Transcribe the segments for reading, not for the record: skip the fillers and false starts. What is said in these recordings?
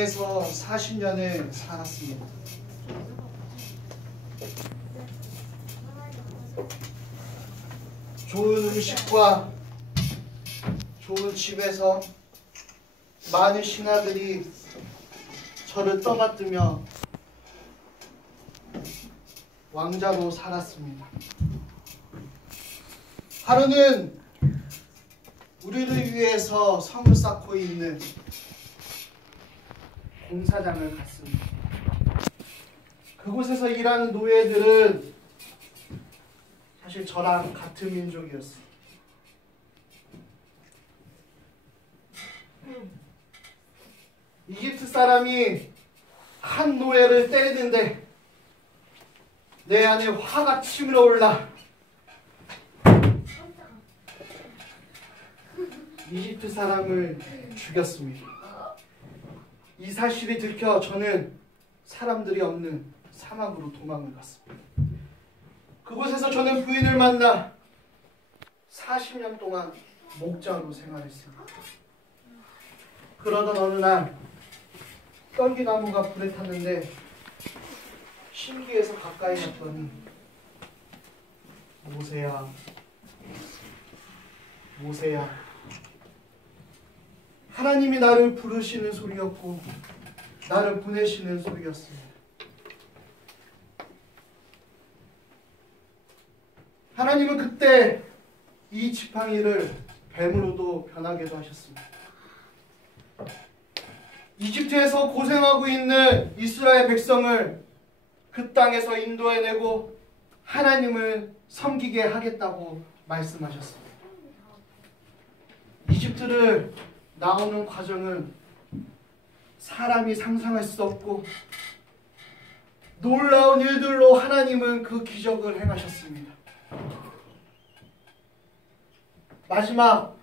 땅에서 40년을 살았습니다. 좋은 음식과 좋은 집에서 많은 신하들이 저를 떠받들며 왕자로 살았습니다. 하루는 우리를 위해서 성을 쌓고 있는 공사장을 갔습니다. 그곳에서 일하는 노예들은 사실 저랑 같은 민족이었어요. 이집트 사람이 한 노예를 때리는데 내 안에 화가 치밀어 올라 이집트 사람을 죽였습니다. 이 사실이 들켜 저는 사람들이 없는 사막으로 도망을 갔습니다. 그곳에서 저는 부인을 만나 40년 동안 목자로 생활했습니다. 그러던 어느 날 떨기나무가 불에 탔는데 신기해서 가까이 갔더니 모세야, 모세야, 하나님이 나를 부르시는 소리였고 나를 보내시는 소리였습니다. 하나님은 그때 이 지팡이를 뱀으로도 변하게도 하셨습니다. 이집트에서 고생하고 있는 이스라엘 백성을 그 땅에서 인도해내고 하나님을 섬기게 하겠다고 말씀하셨습니다. 이집트를 나오는 과정은 사람이 상상할 수 없고 놀라운 일들로 하나님은 그 기적을 행하셨습니다. 마지막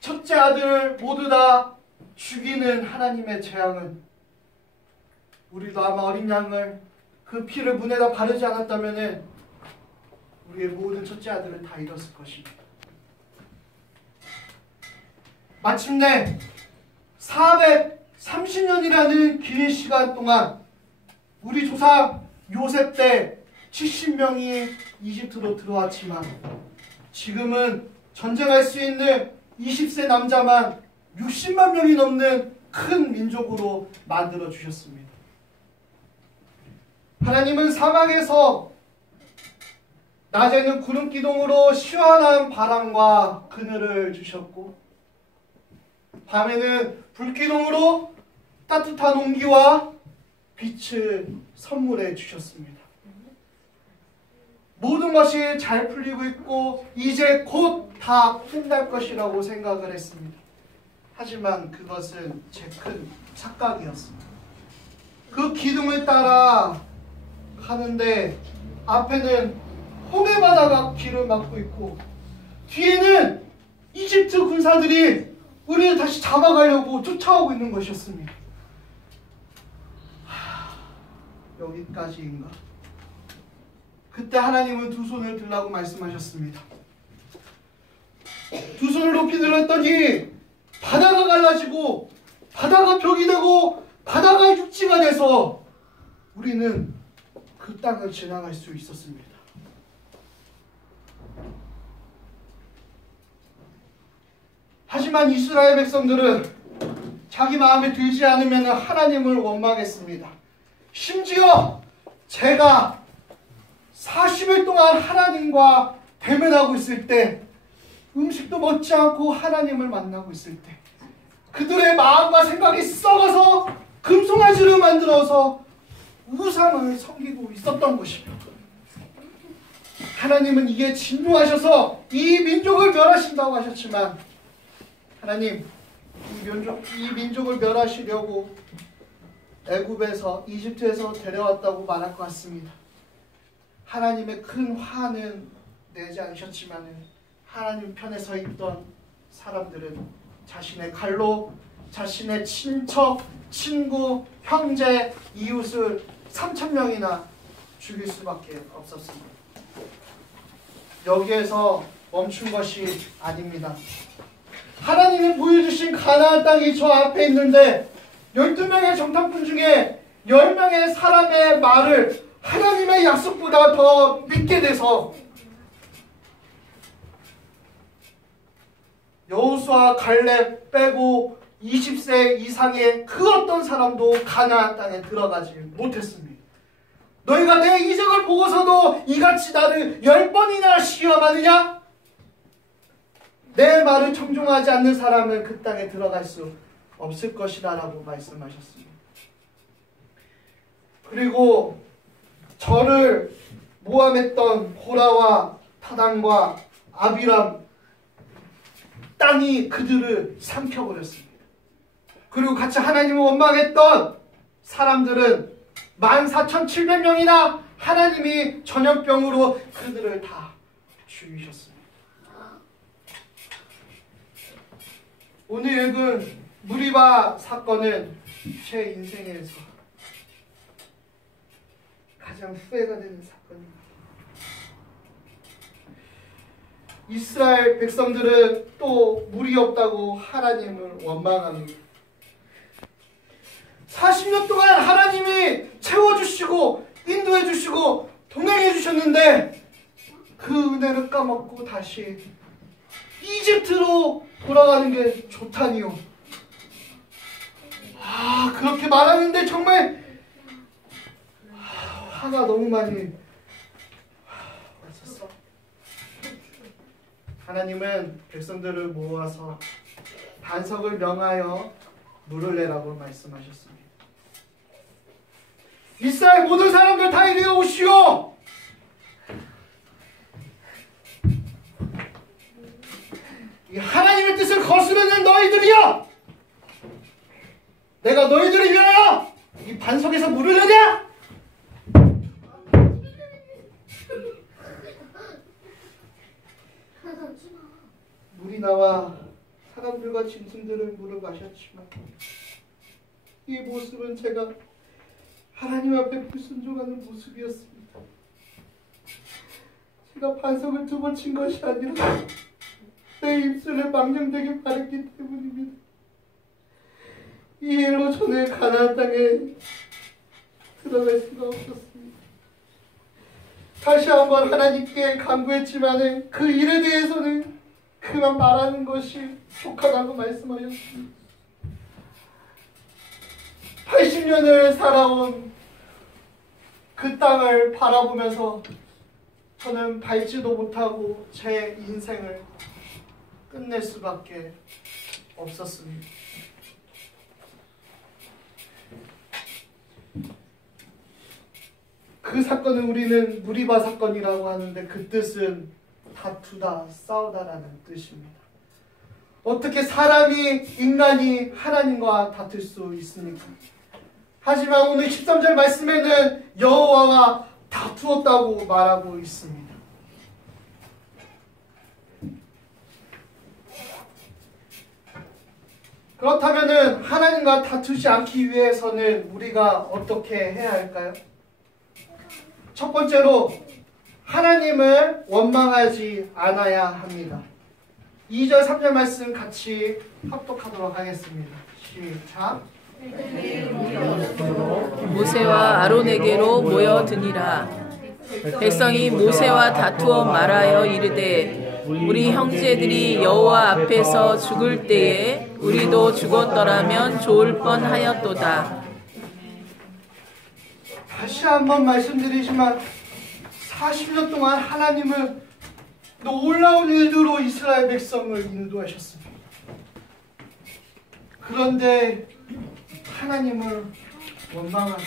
첫째 아들을 모두 다 죽이는 하나님의 재앙은 우리도 아마 어린 양을 그 피를 문에다 바르지 않았다면 우리의 모든 첫째 아들을 다 잃었을 것입니다. 마침내 430년이라는 긴 시간 동안 우리 조상 요셉 때 70명이 이집트로 들어왔지만 지금은 전쟁할 수 있는 20세 남자만 60만 명이 넘는 큰 민족으로 만들어 주셨습니다. 하나님은 사막에서 낮에는 구름 기둥으로 시원한 바람과 그늘을 주셨고 밤에는 불기둥으로 따뜻한 온기와 빛을 선물해 주셨습니다. 모든 것이 잘 풀리고 있고 이제 곧 다 끝날 것이라고 생각을 했습니다. 하지만 그것은 제 큰 착각이었습니다. 그 기둥을 따라 가는데 앞에는 홍해 바다가 길을 막고 있고 뒤에는 이집트 군사들이 우리를 다시 잡아가려고 쫓아오고 있는 것이었습니다. 여기까지인가? 그때 하나님은 두 손을 들라고 말씀하셨습니다. 두 손을 높이 들었더니 바다가 갈라지고 바다가 벽이 되고 바다가 육지가 돼서 우리는 그 땅을 지나갈 수 있었습니다. 하지만 이스라엘 백성들은 자기 마음에 들지 않으면 하나님을 원망했습니다. 심지어 제가 40일 동안 하나님과 대면하고 있을 때 음식도 먹지 않고 하나님을 만나고 있을 때 그들의 마음과 생각이 썩어서 금송아지를 만들어서 우상을 섬기고 있었던 것입니다. 하나님은 이게 진노하셔서 이 민족을 멸하신다고 하셨지만 하나님 이 민족을 멸하시려고 애굽에서 이집트에서 데려왔다고 말할 것 같습니다. 하나님의 큰 화는 내지 않으셨지만 하나님 편에 서 있던 사람들은 자신의 칼로 자신의 친척, 친구, 형제, 이웃을 3,000명이나 죽일 수밖에 없었습니다. 여기에서 멈춘 것이 아닙니다. 하나님이 보여주신 가나안 땅이 저 앞에 있는데 12명의 정탐꾼 중에 10명의 사람의 말을 하나님의 약속보다 더 믿게 돼서 여호수아 갈렙 빼고 20세 이상의 그 어떤 사람도 가나안 땅에 들어가지 못했습니다. 너희가 내 이적을 보고서도 이같이 나를 10번이나 시험하느냐? 내 말을 청종하지 않는 사람은 그 땅에 들어갈 수 없을 것이다 라고 말씀하셨습니다. 그리고 저를 모함했던 고라와 타단과 아비람 땅이 그들을 삼켜버렸습니다. 그리고 같이 하나님을 원망했던 사람들은 14,700명이나 하나님이 전염병으로 그들을 다 죽이셨습니다. 오늘 읽은 무리바 사건은 제 인생에서 가장 후회가 되는 사건입니다. 이스라엘 백성들은 또 물이 없다고 하나님을 원망합니다. 40년 동안 하나님이 채워주시고 인도해주시고 동행해주셨는데 그 은혜를 까먹고 다시 이집트로 돌아가는 게 좋다니요. 그렇게 말하는데 정말 화가 너무 많이 왔었어. 하나님은 백성들을 모아서 반석을 명하여 물을 내라고 말씀하셨습니다. 이스라엘 모든 사람들 다 이리 오시오. 이 하나님의 뜻을 거스르는 너희들이여, 내가 너희들을 위하여 이 반석에서 물을 내냐? 물이 나와 사람들과 짐승들을 물을 마셨지만 이 모습은 제가 하나님 앞에 불순종하는 모습이었습니다. 제가 반석을 2번 친 것이 아니라 내 입술을 망령되게 바랬기 때문입니다. 이 일로 저는 가나안 땅에 들어갈 수가 없었습니다. 다시 한번 하나님께 간구했지만 그 일에 대해서는 그만 말하는 것이 족하다고 말씀하셨습니다. 80년을 살아온 그 땅을 바라보면서 저는 밟지도 못하고 제 인생을 끝낼 수밖에 없었습니다. 그 사건은 우리는 무리바 사건이라고 하는데 그 뜻은 다투다, 싸우다라는 뜻입니다. 어떻게 사람이, 인간이 하나님과 다툴 수 있습니까? 하지만 오늘 13절 말씀에는 여호와와 다투었다고 말하고 있습니다. 그렇다면 하나님과 다투지 않기 위해서는 우리가 어떻게 해야 할까요? 첫 번째로 하나님을 원망하지 않아야 합니다. 2절 3절 말씀 같이 합독하도록 하겠습니다. 시작. 모세와 아론에게로 모여드니라. 백성이 모세와 다투어 말하여 이르되 우리 형제들이 여호와 앞에서 죽을 때에 우리도 죽었더라면 좋을 뻔하였도다. 다시 한번 말씀드리지만 40년 동안 하나님은 놀라운 일들로 이스라엘 백성을 인도하셨습니다. 그런데 하나님을 원망하는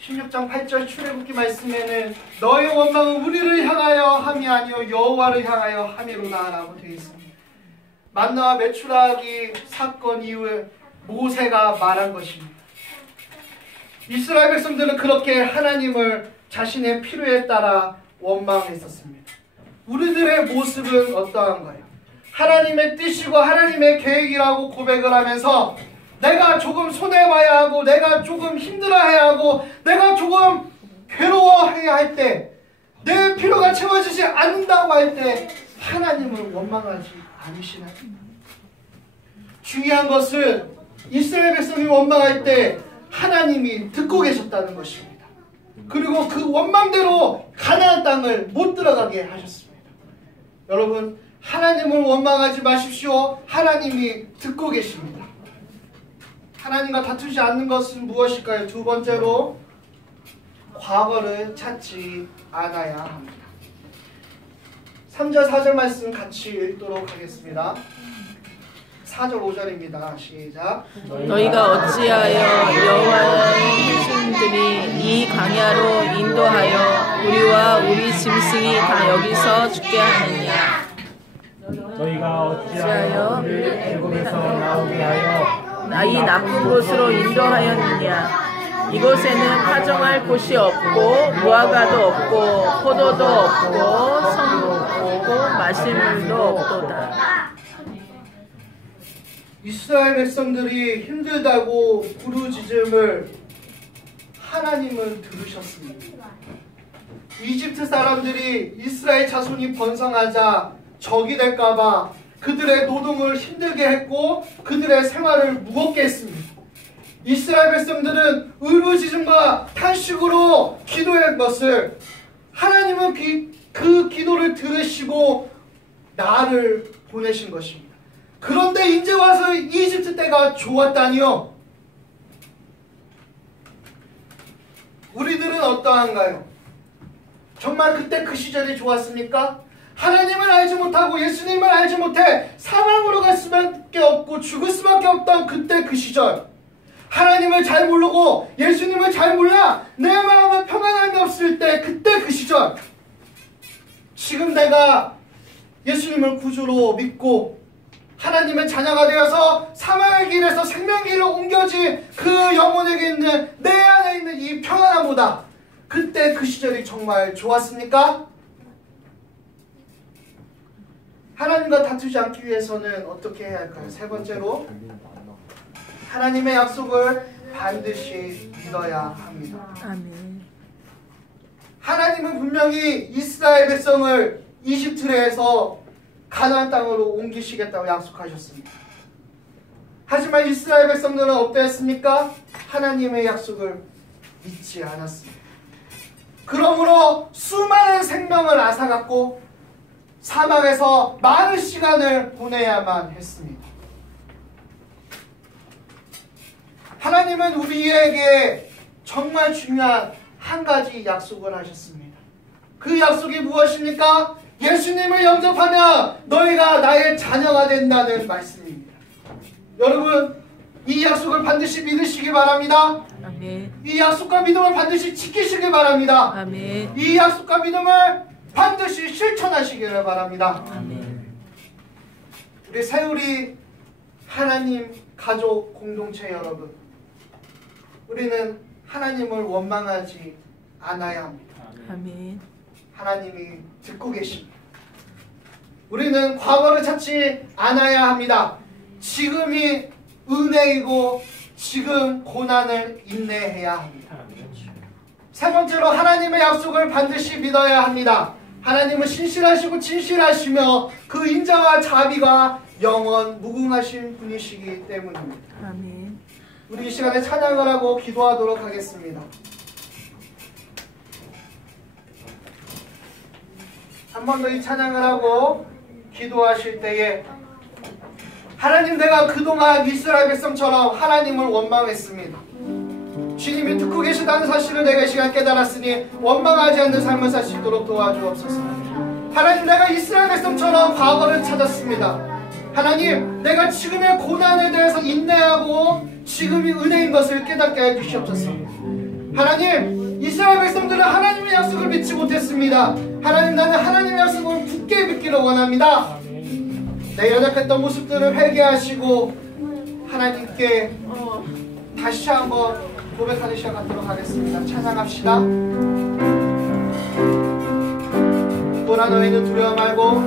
16장 8절 출애굽기 말씀에는 너의 원망은 우리를 향하여 함이 아니요 여호와를 향하여 함이로다 라고 되어 있습니다. 만나와 메추라기 사건 이후에 모세가 말한 것입니다. 이스라엘 백성들은 그렇게 하나님을 자신의 필요에 따라 원망했었습니다. 우리들의 모습은 어떠한가요? 하나님의 뜻이고 하나님의 계획이라고 고백을 하면서 내가 조금 손해봐야 하고 내가 조금 힘들어해야 하고 내가 조금 괴로워해야 할 때 내 필요가 채워지지 않는다고 할 때 하나님을 원망하지 않으시나요? 중요한 것은 이스라엘 백성이 원망할 때 하나님이 듣고 계셨다는 것입니다. 그리고 그 원망대로 가나안 땅을 못 들어가게 하셨습니다. 여러분, 하나님을 원망하지 마십시오. 하나님이 듣고 계십니다. 하나님과 다투지 않는 것은 무엇일까요? 두 번째로, 과거를 찾지 않아야 합니다. 3절 4절 말씀 같이 읽도록 하겠습니다. 4절 5절입니다. 시작. 너희가 어찌하여 여호와의 신들이 이 강야로 인도하여 우리와 우리 짐승이 다 여기서 죽게 하느냐. 너희가 어찌하여 우리를 애굽에서 나오게 하여 이 나쁜 곳으로 인도하였느냐. 이곳에는 파종할 곳이 없고 무화과도 없고 포도도 없고 성도 없고 마실 물도 없도다. 이스라엘 백성들이 힘들다고 부르짖음을 하나님은 들으셨습니다. 이집트 사람들이 이스라엘 자손이 번성하자 적이 될까봐 그들의 노동을 힘들게 했고 그들의 생활을 무겁게 했습니다. 이스라엘 백성들은 울부짖음과 탄식으로 기도한 것을 하나님은 그 기도를 들으시고 나를 보내신 것입니다. 그런데 이제 와서 이집트 때가 좋았다니요? 우리들은 어떠한가요? 정말 그때 그 시절이 좋았습니까? 하나님을 알지 못하고 예수님을 알지 못해 사망으로 갈 수밖에 없고 죽을 수밖에 없던 그때 그 시절, 하나님을 잘 모르고 예수님을 잘 몰라 내 마음은 평안함이 없을 때 그때 그 시절, 지금 내가 예수님을 구주로 믿고 하나님의 자녀가 되어서 사망의 길에서 생명의 길로 옮겨진 그 영혼에게 있는 내 안에 있는 이 평안함보다 그때 그 시절이 정말 좋았습니까? 하나님과 다투지 않기 위해서는 어떻게 해야 할까요? 세 번째로, 하나님의 약속을 반드시 믿어야 합니다. 아멘. 하나님은 분명히 이스라엘 백성을 이집트에서 가나안 땅으로 옮기시겠다고 약속하셨습니다. 하지만 이스라엘 백성들은 어땠습니까? 하나님의 약속을 믿지 않았습니다. 그러므로 수많은 생명을 앗아갔고 사막에서 많은 시간을 보내야만 했습니다. 하나님은 우리에게 정말 중요한 한 가지 약속을 하셨습니다. 그 약속이 무엇입니까? 예수님을 영접하면 너희가 나의 자녀가 된다는 말씀입니다. 여러분, 이 약속을 반드시 믿으시기 바랍니다. 아멘. 이 약속과 믿음을 반드시 지키시기 바랍니다. 아멘. 이 약속과 믿음을 반드시 실천하시기를 바랍니다. 아멘. 우리 새우리 하나님 가족 공동체 여러분, 우리는 하나님을 원망하지 않아야 합니다. 아멘. 하나님이 듣고 계십니다. 우리는 과거를 찾지 않아야 합니다. 지금이 은혜이고 지금 고난을 인내해야 합니다. 세 번째로, 하나님의 약속을 반드시 믿어야 합니다. 하나님은 신실하시고 진실하시며 그 인자와 자비가 영원 무궁하신 분이시기 때문입니다. 아멘. 우리 이 시간에 찬양을 하고 기도하도록 하겠습니다. 한 번 더 이 찬양을 하고 기도하실 때에, 하나님, 내가 그동안 이스라엘 백성처럼 하나님을 원망했습니다. 주님이 듣고 계시다는 사실을 내가 이 시간 깨달았으니 원망하지 않는 삶을 살 수 있도록 도와주옵소서. 하나님, 내가 이스라엘 백성처럼 과거를 찾았습니다. 하나님, 내가 지금의 고난에 대해서 인내하고 지금이 은혜인 것을 깨닫게 해주시옵소서. 하나님, 이스라엘 백성들은 하나님의 약속을 믿지 못했습니다. 하나님, 나는 하나님의 약속을 굳게 믿기를 원합니다. 내 연약했던 모습들을 회개하시고 하나님께 다시 한번 고백하는 시간 갖도록 하겠습니다. 찬양합시다. 또나 너희는 두려워 말고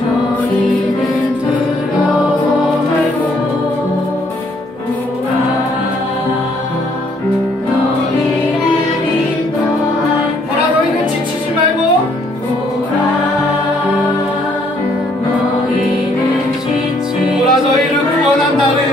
너희는 두려워 말고 너희를 인도할 보라 너희는 지치지 말고 보라 저희를 구원한다는